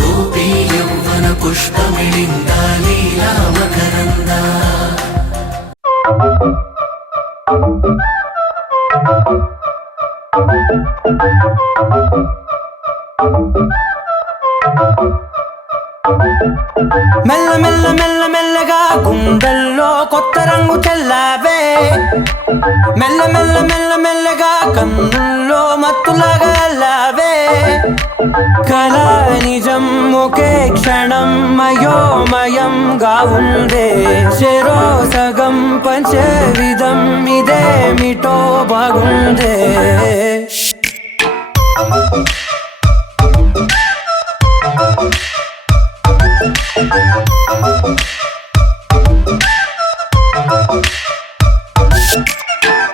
గోపీ యౌవన పుష్పమిళింద లీలా మకరంద మెల్ల మెల్ల మెల్ల మెల్లగా గుండెల్లో కొత్త రంగు చల్లావే మెల్ల మెల్ల మెల్ల మెల్లగా కన్నుల్లో మత్తులాగా అల్లావే కళ నిజం ఒకే క్షణం మయోమయంగా ఉందే చెరో సగం పంచే విధం ఇదేమిటో బాగుందే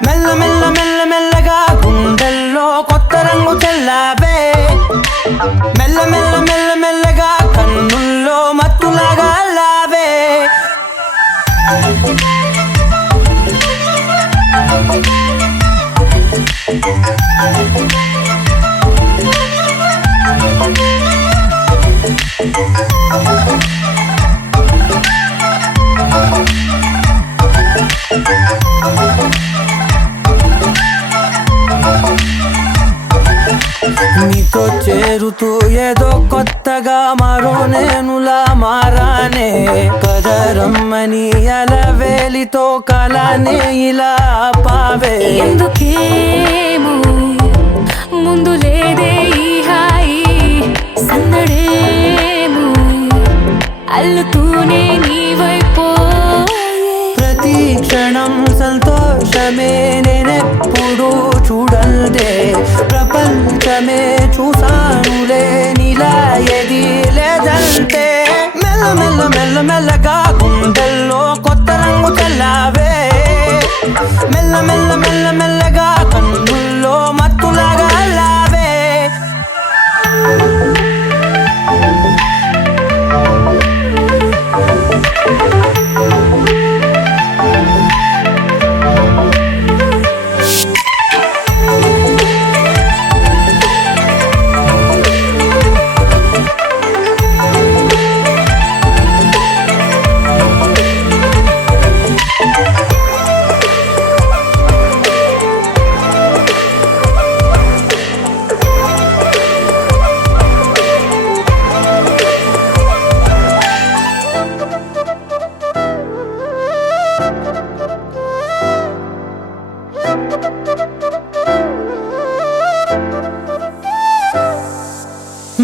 మెల్ల మెల్ల మెల్ల మెల్లగా గుండెల్లో కొత్త రంగు చల్లావే మెల్ల మెల్ల మెల్ల మెల్లగా కన్నుల్లో మత్తులాగా అల్లావే నీతో చేరుతూ ఏదో కొత్తగా మరో నేనులా మారానే కదరమ్మని అలవేలితో కలానే ఇలా పావే ఎందుకేమో ముందు లేదే ఈ హాయి సందడేమో అల్లుతూనే నీ వైపో ప్రతి క్షణం సంతోషమే నేనెప్పుడు చూడల్దే ప్రపంచమే చూసానులే నీలా ఏది లేదంటే మెల్ల మెల్ల మెల్ల మెల్లగా గుండెల్లో కొత్త రంగు చల్లావే మెల్ల మెల్ల మెల్ల మెల్లగా కన్నుల్లో మత్తులాగా అల్లావే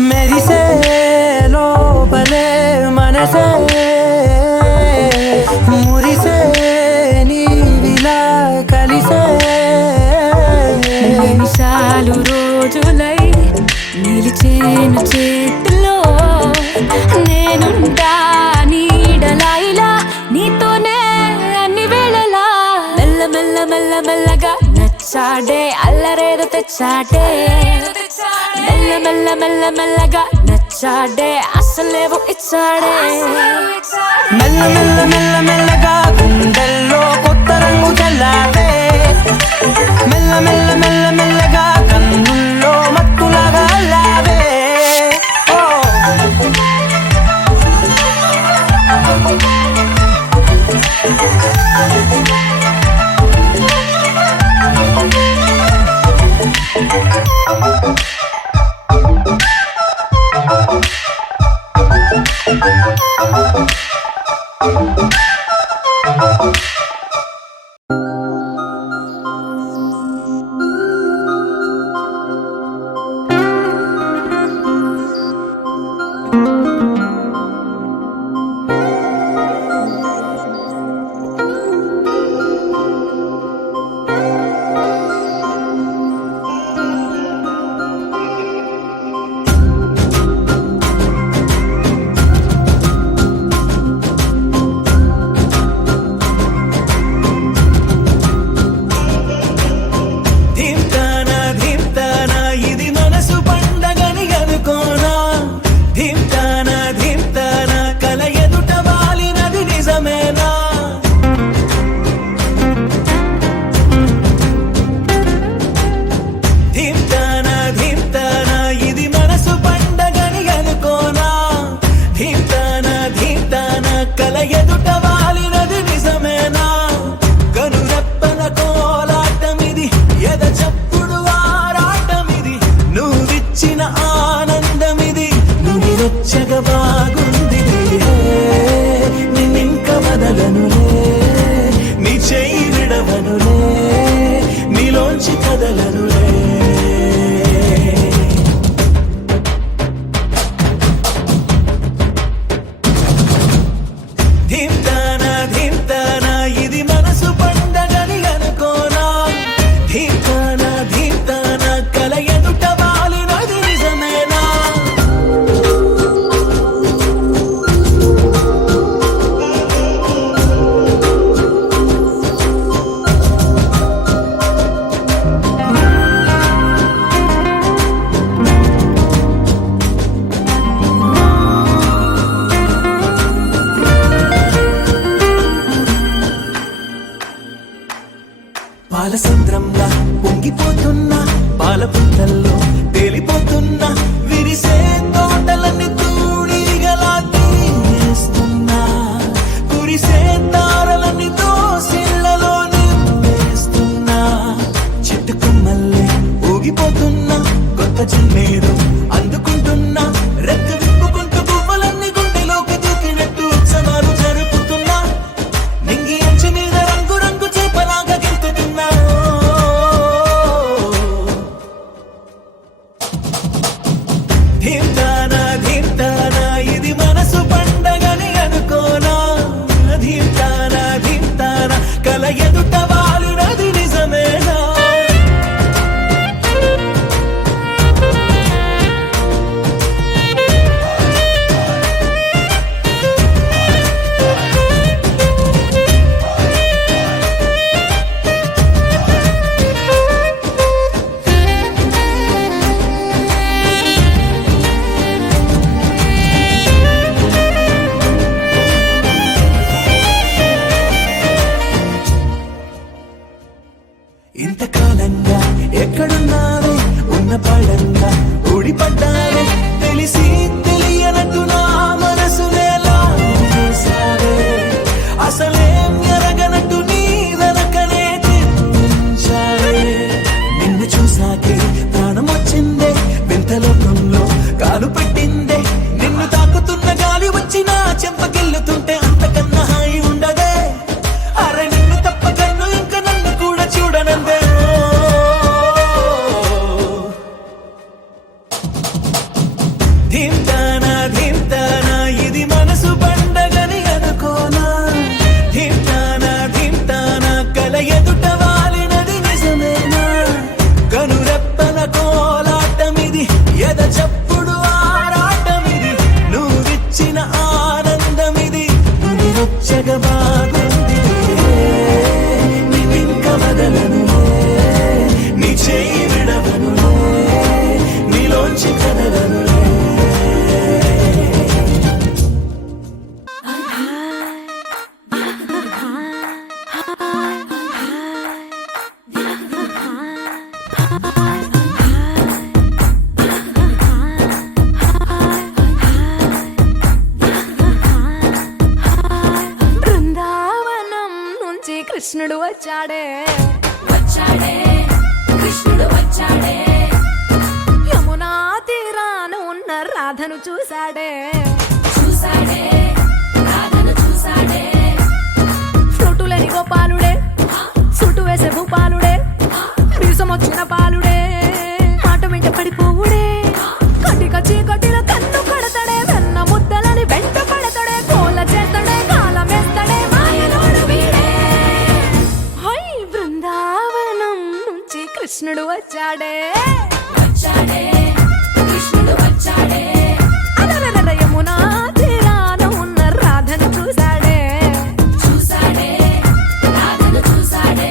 మెరిసే లోపలే మనసే మురిసే నీవిలా కలిసే నిమిషాలు రోజులై నిలిచేను చేతిలో నేనుంటా నీడలా ఇలా నీతోనే అన్ని వేళలా మెల్ల మెల్ల మెల్ల మెల్లగా నచ్చాడే అల్లరేదో తెచ్చాడే మెల్ల మెల్ల మెల్ల మెల్లగా నచ్చాడే అసలేవో ఇచ్చాడే మెల్ల మెల్ల మెల్ల మెల్లగా గుండెల్లో కొత్త రంగు చల్లావే మెల్ల మెల్ల మెల్ల మెల్లగా కన్నుల్లో మత్తులాగా అల్లావే ఓ కల ఎదుట వాలినది నిజమేనా కనురెప్పల కోలాటమిది ఎద చప్పుడు ఆరాటమిది నువ్విచ్చిన ఆనందమిది నుని రొచ్చగా బాగుంది నిన్నింక వదలనులే నీ చెయ్యి విడవనులే నీలోంచి కదలనులే ధీమ్తానా ధీమ్తానా ఇది మనసు పండగని అనుకోనా ధీమ్తానా ధీమ్తానా కల ఎదుట వాలినది నిజమేనా పాలసంద్రంలా పొంగిపోతున్నా పాల పుంతల్లో తేలిపోతున్నా విరిసే తోటలన్నీ తూడిగలా తీస్తున్నా కురిసే తారలన్నీ దోసిళ్లలో నింపేస్తున్నా చెట్టు కొమ్మల్లే ఊగిపోతున్నా కొత్త జన్మేదో అందుకుంటున్నా రెక్క విప్పుకుంటూ పువ్వులన్నీ గుండెలోకి దూకినట్టు ఉత్సవాలు జరుపుతున్నా నింగి అంచు మీద రంగు రంగు చేపలాగా గెంతుతున్నా ధీమ్తానా ధీమ్తానా ఇది మనసు పండగని అనుకోనా ధీమ్తానా ధీమ్తానా కల ఎదుట వాలినది నిజమేనా ఇంతకాలంగా ఎక్కడున్నావే ఉన్న పడంగా ఊడిపడ్డావే తెలిసి తెలియనట్టు నా మనసునేలా చేశావే అసలేం ఎరగనట్టు నీ వెనకనే తిప్పించావే నిన్ను చూసాకే ప్రాణం వచ్చిందే వింత లోకంలో కాలు పెట్టిందే నిన్ను తాకుతున్న గాలి వచ్చి నా చెంపకెళ్ళుతుంటే అంతకన్నా హాయి ఉండదే అరే నిన్ను తప్ప కన్ను ఇంక నన్ను కూడా చూడనందే ధీమ్తానా ధీమ్తానా ఇది మనసు పండగని అనుకోనా ధీమ్తానా ధీమ్తానా కల ఎదుట వాలినది నిజమేనా కనురెప్పల కోలాటమిది ఎద చప్పుడు ఆరాటమిది నువ్విచ్చిన ఆనందమిది నుని రొచ్చగా బాగుంది నిన్నింక వదలనులే నీ చెయ్యి విడవనులే నీలోంచి కదలనులే బృందావనం నుంచి కృష్ణుడు వచ్చాడే కృష్ణుడు వచ్చాడే యమునా తీరాన ఉన్న రాధను చూశాడే చూసాడే రాధను చూసాడే ఫ్రూటులని గోపాలుడే సుటు వేసే భూపాలుడే మీసం వచ్చిన పాలుడే మాట వెంట పడిపోవుడే కటిక చీకటిలో కన్ను కడతాడే వెన్న ముద్దలని వెంట పడతాడే కోల చేస్తాడే కాలమేస్తాడే మాయలోడు వీడే హై బృందావనం నుంచి కృష్ణుడు వచ్చాడే వచ్చాడే కృష్ణుడు వచ్చాడే అలరలర యమునా తీరాన ఉన్న రాధను చూశాడే చూసాడే రాధను చూసాడే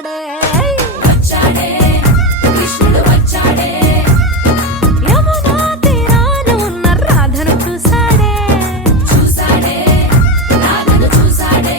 చూసాడే వచ్చాడే కృష్ణుడు వచ్చాడే యమునా తీరాన ఉన్న రాధను చూసాడే చూసాడే రాధను చూసాడే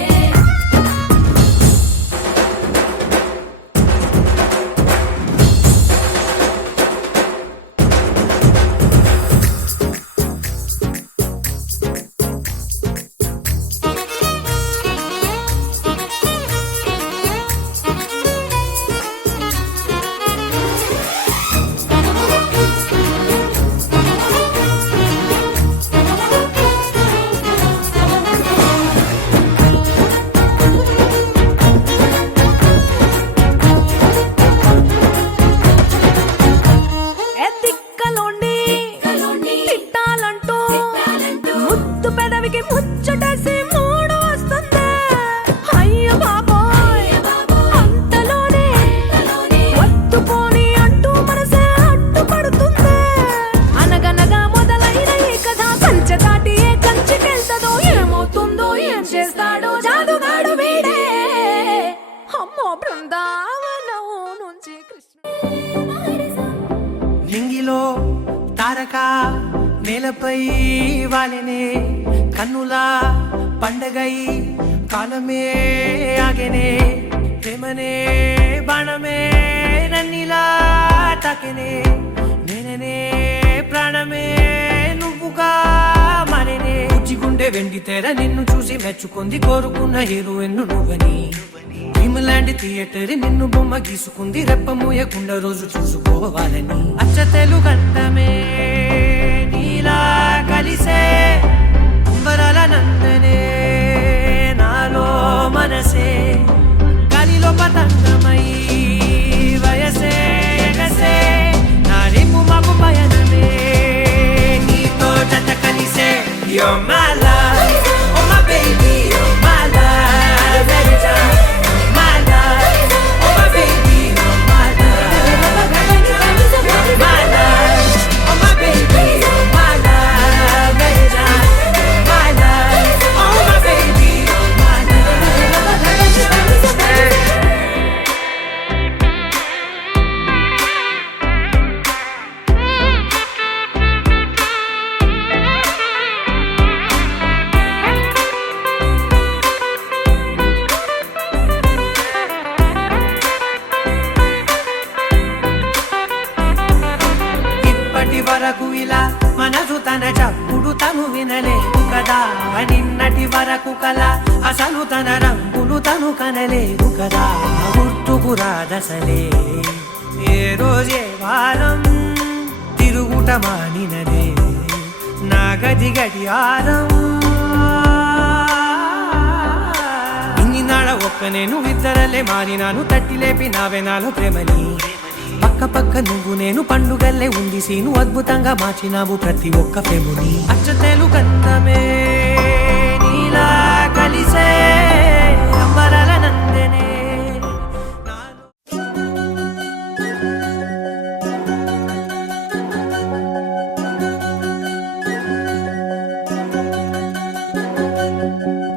ఎత్తిక్కలోండి కలోని తిట్టాలంటూ తిట్టాలంటూ ముద్దు పెదవికి ముచ్చటేసి మూడు వస్తుంది అయ్య బాబోయ్ బాబోయ్ అంతలోనే కలోని వత్తుపోని అంటూ మనసే అడ్డుపడుతుంది అనగనగా మొదలైన ఈ కథ కంచె దాటి ఏ కంచికెళ్తదో ఏమవుతుందో ఏం చేస్తాడో జాదుగాడు వీడే అమ్మో బృందావనం నుంచి కృష్ణ నింగిలో తారక నేలపై వాలినే కన్నులా పండగై కాలమే ఆగెనే ప్రేమనే బాణమే నన్నిలా తాకెనే నేననే ప్రాణమే నువ్వుగా మారేనే ఉజ్జిగుండె వెండి తెర నిన్ను చూసి మెచ్చుకుంది కోరుకున్న హీరోయిన్ నువ్వని భీమలాంటి థియేటర్ నిన్ను బొమ్మ గీసుకుంది రెప్ప మూయకుండా రోజు చూసుకోవాలని అచ్చ తెలుగంటమే నీలా కలిసే అంబరాల నందనే నాలో మనసే గాలిలో పతంగమై వయసే ఎగసే నా రేపు మాకు పయనమే నీతో జత కలిసే You're my life, oh my baby, you're my life, every time. My life, oh my baby, you're my life. My life, oh my baby, you're my life, every time. My life, oh my baby, you're my life. ఇప్పటి వరకు ఇలా మనసు తన చప్పుడు తను వినలేదు కదా నిన్నటి వరకు కల అసలు తన రంగులు తను కనలేదు కదా గుర్తుకు రాదసలే ఏ రోజే వారం తిరుగుట మానినదే నా గది గడియారం ఇన్ని నాడ ఒక్క నేను ఇద్దరలే మారినాను తట్టి లేపి నావే నాలో ప్రేమని పక్క పక్క నువ్వు నేను పండుగల్లే ఉంది సీను అద్భుతంగా మార్చినావు ప్రతి ఒక్క ప్రేముని అచ్చ తెలుగందమే నీలా కలిసే అంబరాల నందనే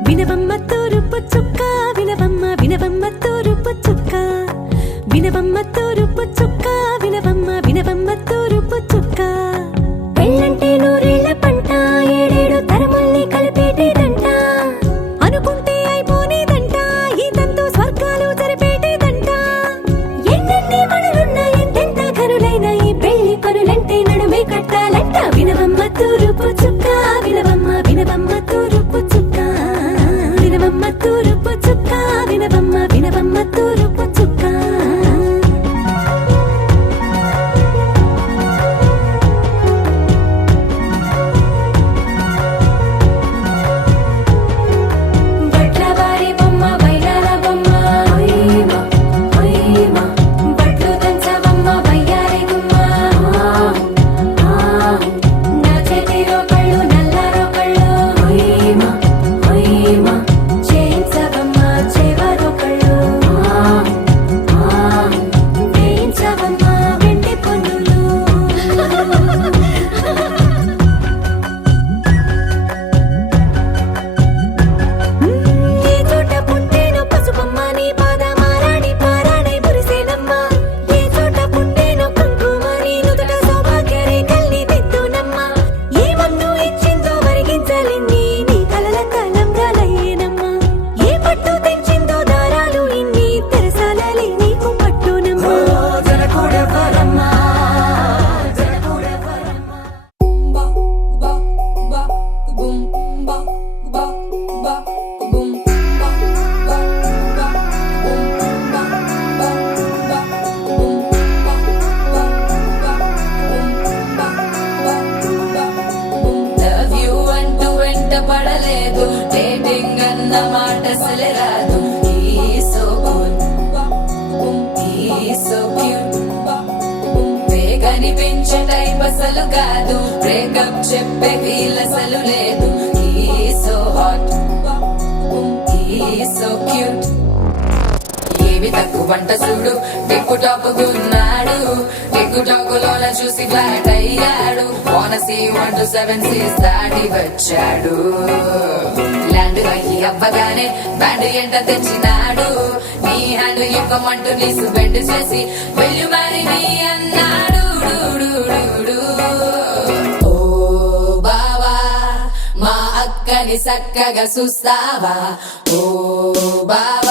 వినవమ్మ తూరుపు చుక్క వినవమ్మ వినవమ్మ తూరుపు చుక్క వినవమ్మ తూరుపు చుక్క వినవమ్మ వినవమ్మ తూరుపు చుక్క పెళ్ళంటే నూరేళ్ల పంట ఏడేడు తరముల్ని కలిపేటేదంట అనుకుంటే అయిపోనేదంట ఈ తంతు స్వర్గాలు జరిపేటేదంట ఎన్నెన్ని మనలున్న ఎంతెంత కరులైన ఈ పెళ్లి పనులంటే నడుమే కట్టాలంట వినవమ్మ తూరుపు చుక్క వినవమ్మ వినవమ్మ తూరుపు చుక్క వినవమ్మ తూరుపు చుక్క వినవమ్మ వినవమ్మ తూరుపు చుక్క బట్లవారి బొమ్మ వైరాల బొమ్మ హొయ్యమ హొయ్యమ బట్లు దంచవమ్మ వయ్యారి గుమ్మ నా చేతిలో కళ్ళు బేబీ అసలు లేదు He's so hot He's so cute ఏవి తక్కువ వంట చూడు టిక్కు టాప్ గున్నాడు టిక్కు టాక్ లోన చూసి ఫ్లాట్ అయ్యాడు వానసీ 1 to 7 సీస్ దాటి వచ్చాడు ల్యాండ్ అయ్యి అవ్వగానే బ్యాండ్ ఎంట తెచ్చినాడు నీ హ్యాండ్ ఇవ్వమంటూ నీసు బెండ్ చేసి వెళ్ళు మరి నీ అన్నాడు ఓ బావా మా అక్కని చక్కగా చూస్తావా ఓ బావా